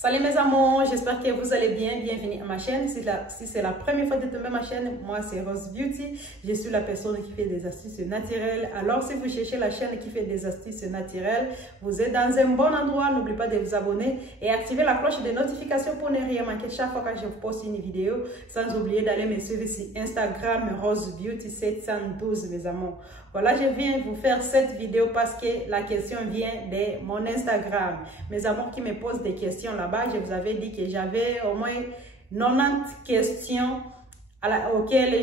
Salut mes amours, j'espère que vous allez bien. Bienvenue à ma chaîne. Si c'est la première fois de tomber à ma chaîne, moi c'est Rose Beauty. Je suis la personne qui fait des astuces naturelles. Alors si vous cherchez la chaîne qui fait des astuces naturelles, vous êtes dans un bon endroit. N'oubliez pas de vous abonner et activer la cloche de notification pour ne rien manquer chaque fois que je vous poste une vidéo. Sans oublier d'aller me suivre sur Instagram Rose Beauty 712 mes amours. Voilà, je viens vous faire cette vidéo parce que la question vient de mon Instagram. Mes amours qui me posent des questions là-bas, je vous avais dit que j'avais au moins 90 questions auxquelles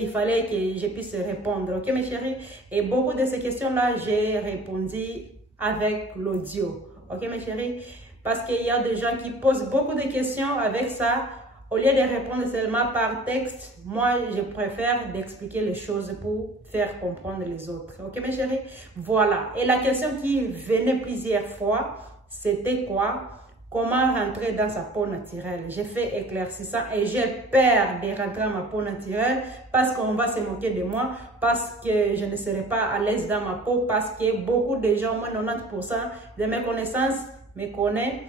il fallait que je puisse répondre. Ok mes chéris? Et beaucoup de ces questions-là, j'ai répondu avec l'audio. Ok mes chéris? Parce qu'il y a des gens qui posent beaucoup de questions avec ça. Au lieu de répondre seulement par texte, moi, je préfère d'expliquer les choses pour faire comprendre les autres. Ok, mes chéris? Voilà. Et la question qui venait plusieurs fois, c'était quoi? Comment rentrer dans sa peau naturelle? J'ai fait éclaircissant et j'ai peur de rentrer dans ma peau naturelle parce qu'on va se moquer de moi, parce que je ne serai pas à l'aise dans ma peau, parce que beaucoup de gens, moins 90% de mes connaissances me connaissent.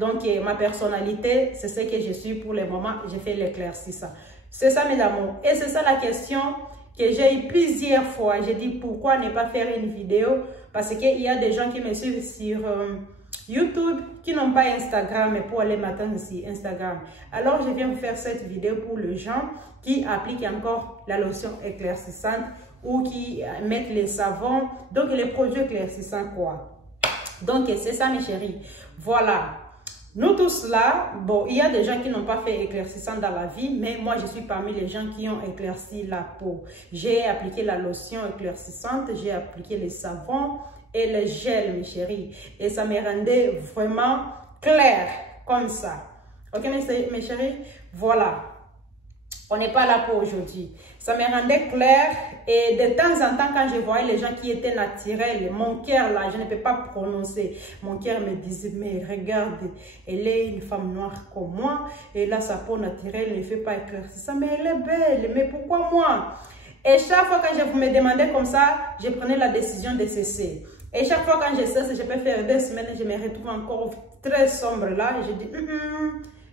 Donc, ma personnalité, c'est ce que je suis pour le moment. J'ai fait l'éclaircissant. C'est ça, mes amours. Et c'est ça la question que j'ai eu plusieurs fois. J'ai dit, pourquoi ne pas faire une vidéo? Parce qu'il y a des gens qui me suivent sur YouTube, qui n'ont pas Instagram, mais pour aller m'attendre sur Instagram. Alors, je viens vous faire cette vidéo pour les gens qui appliquent encore la lotion éclaircissante ou qui mettent les savons. Donc, les produits éclaircissants, quoi. Donc, c'est ça, mes chéris. Voilà. Nous tous là, bon, il y a des gens qui n'ont pas fait éclaircissant dans la vie, mais moi, je suis parmi les gens qui ont éclairci la peau. J'ai appliqué la lotion éclaircissante, j'ai appliqué les savons et les gels, mes chéris. Et ça me rendait vraiment clair, comme ça. Ok, mes chéris? Voilà. On n'est pas là pour aujourd'hui. Ça me rendait clair et de temps en temps, quand je voyais les gens qui étaient naturels, mon cœur là, je ne peux pas prononcer. Mon cœur me disait, mais regarde, elle est une femme noire comme moi et là, sa peau naturelle ne fait pas éclaircissant, mais elle est belle, mais pourquoi moi? Et chaque fois quand je me demandais comme ça, je prenais la décision de cesser. Et chaque fois quand je cesse, je peux faire 2 semaines, je me retrouve encore très sombre là et je dis,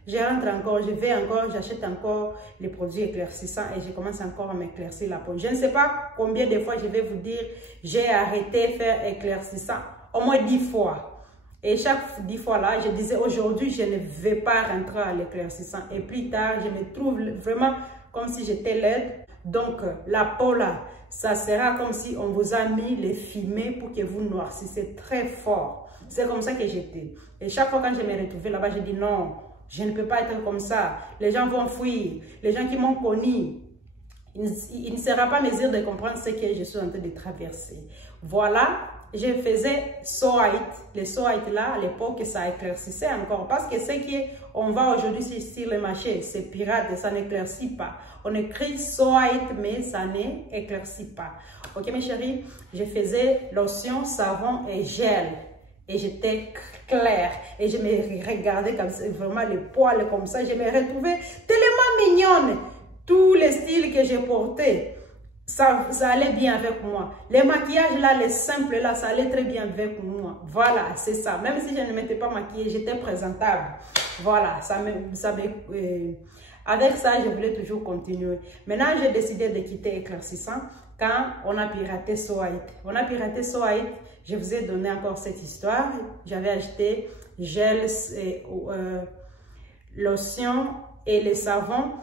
je rentre encore, je vais encore, j'achète encore les produits éclaircissants et je commence encore à m'éclaircir la peau. Je ne sais pas combien de fois je vais vous dire, j'ai arrêté de faire éclaircissant, au moins 10 fois. Et chaque 10 fois là, je disais aujourd'hui, je ne vais pas rentrer à l'éclaircissant. Et plus tard, je me trouve vraiment comme si j'étais laide. Donc, la peau là, ça sera comme si on vous a mis les fumées pour que vous noircissez très fort. C'est comme ça que j'étais. Et chaque fois quand je me retrouvais là-bas, je dis non. Je ne peux pas être comme ça. Les gens vont fuir. Les gens qui m'ont connu, il ne sera pas mesure de comprendre ce que je suis en train de traverser. Voilà, je faisais So White. Les So White là, à l'époque, ça éclaircissait encore. Parce que ce qu'on va aujourd'hui sur le marché, c'est pirate, ça n'éclaircit pas. On écrit So White, mais ça n'éclaircit pas. Ok, mes chéris, je faisais lotion, savon et gel. Et j'étais claire. Et je me regardais comme ça, vraiment les poils comme ça. Je me retrouvais tellement mignonne. Tous les styles que j'ai portés, ça allait bien avec moi. Les maquillages là, les simples là, ça allait très bien avec moi. Voilà, c'est ça. Même si je ne m'étais pas maquillée, j'étais présentable. Voilà, avec ça, je voulais toujours continuer. Maintenant, j'ai décidé de quitter éclaircissant quand on a piraté So White. On a piraté So White. Je vous ai donné encore cette histoire. J'avais acheté gel, lotion et les savons.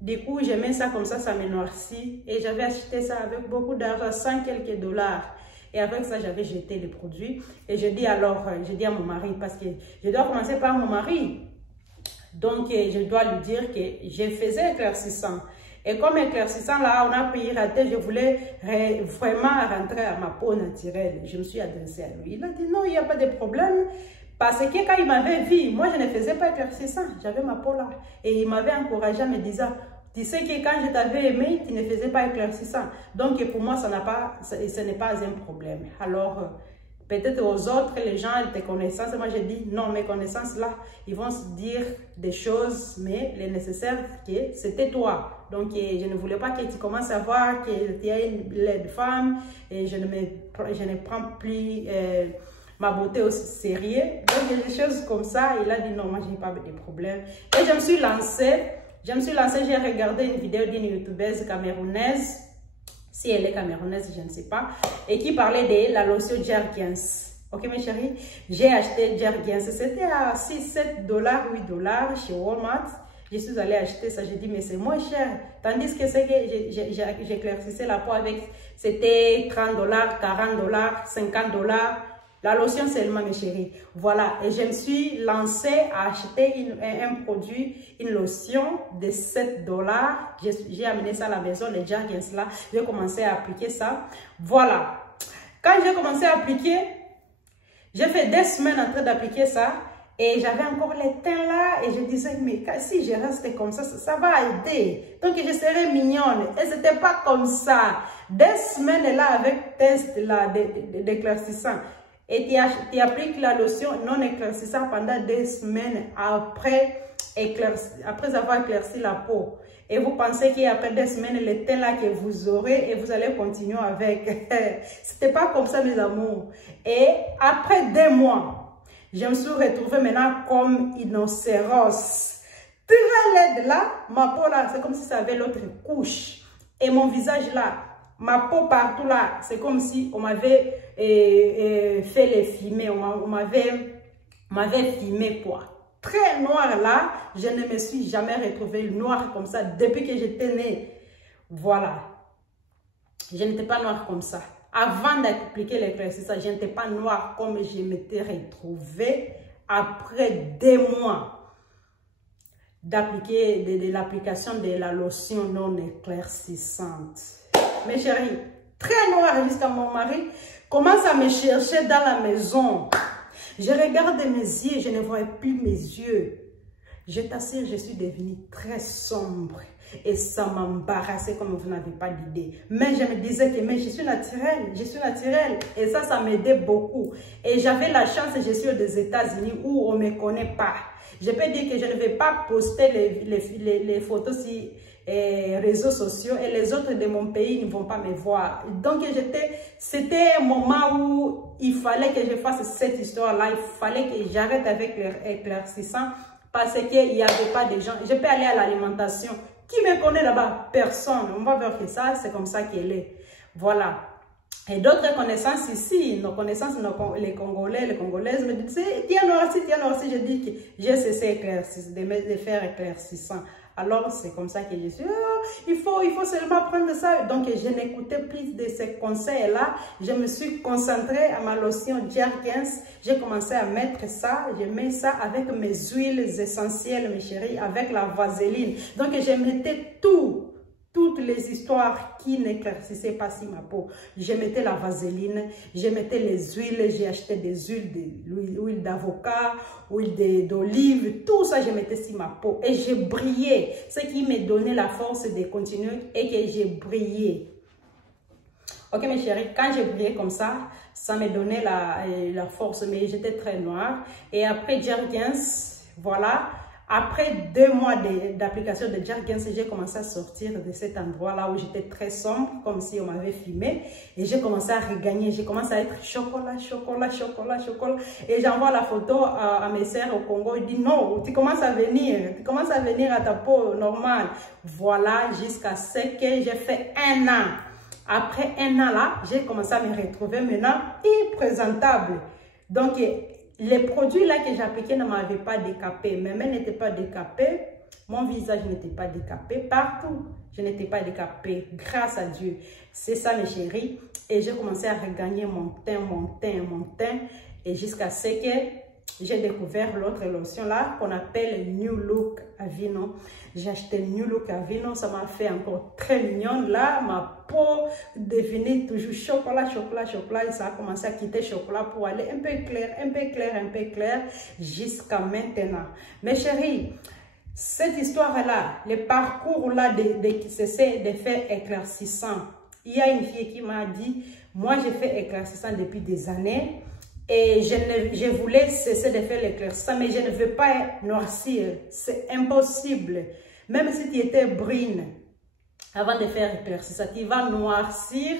Du coup, j'ai mis ça comme ça me noircit. Et j'avais acheté ça avec beaucoup d'argent, 100 quelques dollars. Et avec ça, j'avais jeté les produits. Et je dis alors, je dis à mon mari, parce que je dois commencer par mon mari. Donc, je dois lui dire que je faisais éclaircissant. Et comme éclaircissant, là, on a piraté, je voulais vraiment rentrer à ma peau naturelle. Je me suis adressée à lui. Il a dit non, il n'y a pas de problème. Parce que quand il m'avait vu, moi, je ne faisais pas éclaircissant. J'avais ma peau là. Et il m'avait encouragé en me disant, tu sais que quand je t'avais aimé, tu ne faisais pas éclaircissant. Donc, pour moi, ce n'est pas un problème. Alors, peut-être aux autres, les gens, tes connaissances, moi je dis non, mes connaissances là, ils vont se dire des choses, mais le nécessaire, que c'était toi. Donc je ne voulais pas que tu commences à voir que tu es une laide femme et je ne prends plus ma beauté au sérieux. Donc, il y a des choses comme ça. Il a dit non, moi, je n'ai pas de problème. Et je me suis lancée. J'ai regardé une vidéo d'une youtubeuse camerounaise. Si elle est camerounaise, je ne sais pas. Et qui parlait de la lotion Jergens. Ok, mes chéris, j'ai acheté Jergens. C'était à 6, $7, $8 chez Walmart. Je suis allée acheter ça. J'ai dit, mais c'est moins cher. Tandis que c'est que j'éclaircissais la peau avec, c'était $30, $40, $50. La lotion seulement, mes chéris. Voilà. Et je me suis lancée à acheter un produit, une lotion de $7. J'ai amené ça à la maison, les Jergens là. J'ai commencé à appliquer ça. Voilà. Quand j'ai commencé à appliquer, j'ai fait des semaines en train d'appliquer ça. Et j'avais encore les teints là. Et je disais, mais si je reste comme ça va aider. Donc, je serai mignonne. Et c'était pas comme ça. Des semaines là avec test là d'éclaircissant. Et tu appliques la lotion non éclaircissant pendant des semaines après avoir éclairci la peau. Et vous pensez qu'après des semaines, le teint là que vous aurez et vous allez continuer avec. C'était pas comme ça, mes amours. Et après 2 mois, je me suis retrouvée maintenant comme une rhinocéros. Très laide là, ma peau là, c'est comme si ça avait l'autre couche. Et mon visage là, ma peau partout là, c'est comme si on m'avait fait les fumées, on m'avait fumé quoi. Très noir là, je ne me suis jamais retrouvée noire comme ça depuis que j'étais née. Voilà. Je n'étais pas noire comme ça. Avant d'appliquer l'éclaircissant, je n'étais pas noire comme je m'étais retrouvée après 2 mois d'appliquer de l'application de la lotion non éclaircissante. Mes chéris, très noire jusqu'à mon mari commence à me chercher dans la maison. Je regarde mes yeux, je ne vois plus mes yeux. Je t'assure, je suis devenue très sombre. Et ça m'embarrassait comme vous n'avez pas d'idée. Mais je me disais que mais je suis naturelle. Et ça m'aidait beaucoup. Et j'avais la chance, je suis aux États-Unis où on ne me connaît pas. Je peux dire que je ne vais pas poster les photos sur réseaux sociaux et les autres de mon pays ne vont pas me voir. Donc c'était un moment où il fallait que je fasse cette histoire-là. Il fallait que j'arrête avec l'éclaircissant parce qu'il n'y avait pas de gens. Je peux aller à l'alimentation. Qui me connaît là-bas? Personne. On va voir que ça, c'est comme ça qu'elle est. Voilà. Et d'autres connaissances ici, nos connaissances, les Congolais, les Congolaises me disent, tiens noirci. Je dis que j'ai cessé de faire éclaircissant. Alors, c'est comme ça que je suis, il faut seulement prendre ça. Donc, je n'écoutais plus de ces conseils-là. Je me suis concentrée à ma lotion Jergens. J'ai commencé à mettre ça. Je mets ça avec mes huiles essentielles, mes chéris, avec la vaseline. Donc, je mettais toutes les histoires qui n'éclaircissaient pas si ma peau. Je mettais la vaseline, je mettais les huiles, j'ai acheté des huiles, l'huile d'avocat, huile d'olive, tout ça je mettais sur ma peau. Et j'ai brillé, ce qui me donnait la force de continuer et que j'ai brillé. Ok mes chéris, quand j'ai brillé comme ça me donnait la force, mais j'étais très noire. Et après Jergens, voilà. Après 2 mois d'application de Jergens, j'ai commencé à sortir de cet endroit-là où j'étais très sombre, comme si on m'avait fumé. Et j'ai commencé à regagner. J'ai commencé à être chocolat. Et j'envoie la photo à mes sœurs au Congo. Ils disent non, tu commences à venir à ta peau normale. Voilà, jusqu'à ce que j'ai fait 1 an. Après 1 an là, j'ai commencé à me retrouver maintenant présentable. Donc, les produits là que j'appliquais ne m'avaient pas décapé. Mes mains n'étaient pas décapées. Mon visage n'était pas décapé. Partout, je n'étais pas décapée. Grâce à Dieu. C'est ça, mes chéris. Et j'ai commencé à regagner mon teint. Et jusqu'à ce que j'ai découvert l'autre lotion là qu'on appelle New Look Aveeno. J'ai acheté New Look Aveeno. Ça m'a fait encore très mignonne. Là, ma peau devenait toujours chocolat. Et ça a commencé à quitter chocolat pour aller un peu clair, jusqu'à maintenant. Mes chéris, cette histoire-là, le parcours-là c'est de faire éclaircissant. Il y a une fille qui m'a dit, moi j'ai fait éclaircissant depuis des années. Et je voulais cesser de faire l'éclaircissant, mais je ne veux pas noircir. C'est impossible. Même si tu étais brune, avant de faire l'éclaircissant, tu vas noircir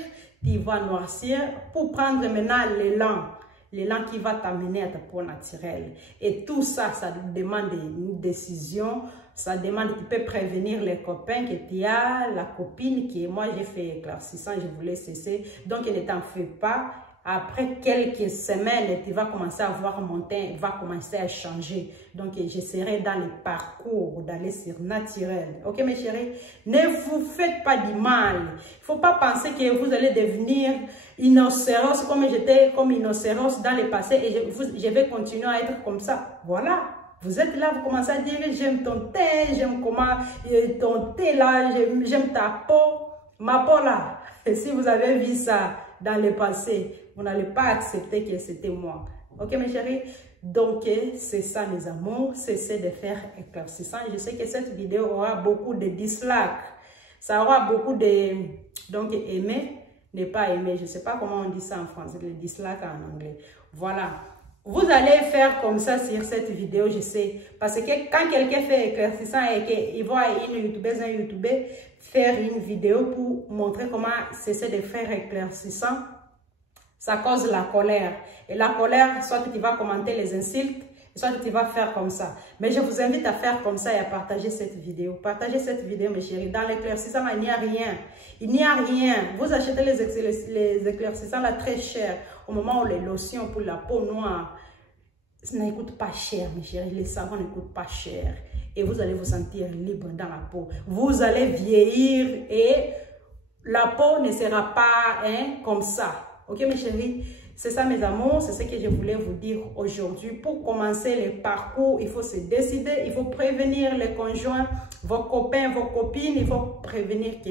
pour prendre maintenant l'élan. l'élan qui va t'amener à ta peau naturelle. Et tout ça, ça demande une décision, ça demande, tu peux prévenir les copains que tu as, la copine qui est, moi j'ai fait éclaircissant, je voulais cesser, donc ne t'en fais pas. Après quelques semaines, tu vas commencer à voir mon teint, va commencer à changer. Donc, je serai dans le parcours d'aller sur naturel. Ok, mes chéris? Ne vous faites pas du mal. Il ne faut pas penser que vous allez devenir innocéros comme j'étais comme innocéros dans le passé et je vais continuer à être comme ça. Voilà. Vous êtes là, vous commencez à dire j'aime ton teint, j'aime comment ton teint là, j'aime ta peau. Ma peau là. Et si vous avez vu ça dans le passé, vous n'allez pas accepter que c'était moi. Ok, mes chéris? Donc, c'est ça, mes amours. Cessez de faire éclaircissant. Je sais que cette vidéo aura beaucoup de dislikes. Ça aura beaucoup de... Donc, aimer, ne pas aimer. Je ne sais pas comment on dit ça en français, le dislike en anglais. Voilà. Vous allez faire comme ça sur cette vidéo, je sais. Parce que quand quelqu'un fait éclaircissant et qu'il voit une youtubeuse, un youtubeur faire une vidéo pour montrer comment cesser de faire éclaircissant, ça cause la colère. Et la colère, soit tu vas commenter les insultes, soit tu vas faire comme ça. Mais je vous invite à faire comme ça et à partager cette vidéo. Partagez cette vidéo, mes chéris. Dans l'éclaircissant, il n'y a rien. Il n'y a rien. Vous achetez les éclaircissants là très cher. Au moment où les lotions pour la peau noire, ça ne coûte pas cher, mes chéris. Les savons ne coûtent pas cher. Et vous allez vous sentir libre dans la peau. Vous allez vieillir et la peau ne sera pas comme ça. Ok, mes chéris? C'est ça, mes amours. C'est ce que je voulais vous dire aujourd'hui. Pour commencer le parcours, il faut se décider. Il faut prévenir les conjoints, vos copains, vos copines. Il faut prévenir que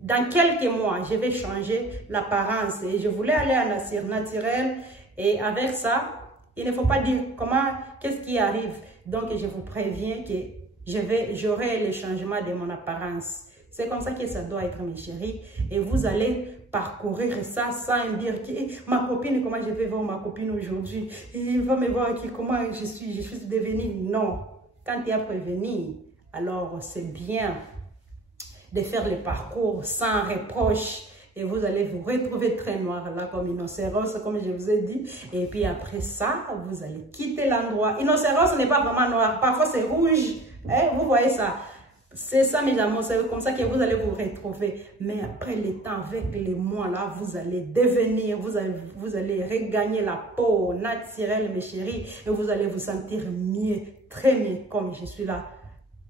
dans quelques mois, je vais changer l'apparence. Et je voulais aller à la naturelle. Et avec ça, il ne faut pas dire comment, qu'est-ce qui arrive. Donc, je vous préviens que j'aurai le changement de mon apparence. C'est comme ça que ça doit être, mes chéris. Et vous allez parcourir ça sans dire que ma copine, comment je vais voir ma copine aujourd'hui. Il va me voir comment je suis devenue. Non. Quand tu as prévenu, alors c'est bien de faire le parcours sans reproche. Et vous allez vous retrouver très noir là comme innocéros, comme je vous ai dit. Et puis après ça, vous allez quitter l'endroit. Innocéros n'est pas vraiment noir. Parfois c'est rouge. Vous voyez ça. C'est ça, mes amours, c'est comme ça que vous allez vous retrouver. Mais après le temps, avec les mois là, vous allez devenir, vous allez regagner la peau naturelle, mes chéris. Et vous allez vous sentir mieux, très mieux, comme je suis là.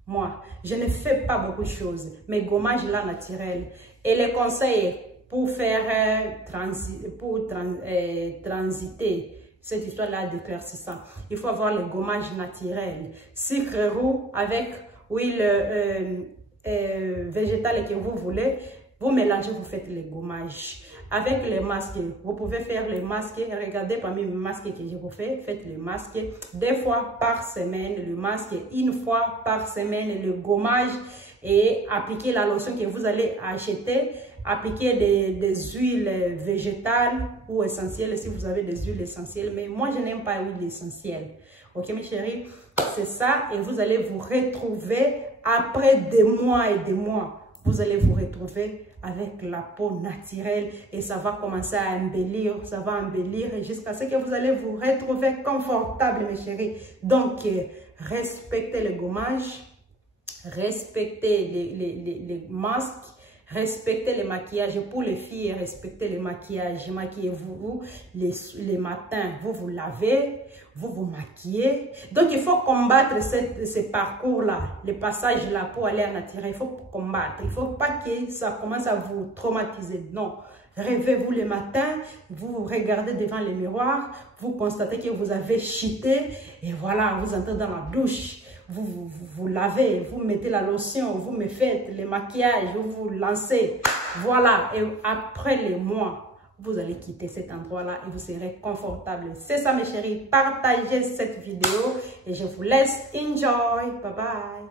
Moi, je ne fais pas beaucoup de choses, mais gommage là naturel. Et les conseils pour faire transiter cette histoire-là d'éclaircissant, il faut avoir le gommage naturel. Sucre roux avec huile végétale que vous voulez, vous mélangez, vous faites les gommages. Avec les masques, vous pouvez faire les masques. Regardez parmi les masques que je vous fais, faites les masques 2 fois par semaine, le masque 1 fois par semaine, le gommage et appliquez la lotion que vous allez acheter. Appliquez des huiles végétales ou essentielles si vous avez des huiles essentielles. Mais moi, je n'aime pas l'huile essentielle. Ok, mes chéris? C'est ça. Et vous allez vous retrouver après des mois et des mois. Vous allez vous retrouver avec la peau naturelle et ça va commencer à embellir. Ça va embellir jusqu'à ce que vous allez vous retrouver confortable, mes chéris. Donc, respectez le gommage. Respectez les masques. Respectez les maquillages. Pour les filles, respectez les maquillages. Maquillez-vous les matins. Vous vous lavez, vous vous maquillez. Donc, il faut combattre ce parcours-là, le passage là pour aller à naturel. Il faut combattre. Il ne faut pas que ça commence à vous traumatiser. Non. Rêvez-vous le matin, vous regardez devant le miroir, vous constatez que vous avez cheaté et voilà, vous entrez dans la douche. Vous lavez, vous mettez la lotion, vous me faites le maquillage, vous lancez. Voilà, et après les mois, vous allez quitter cet endroit-là et vous serez confortable. C'est ça, mes chéris. Partagez cette vidéo et je vous laisse. Enjoy. Bye bye.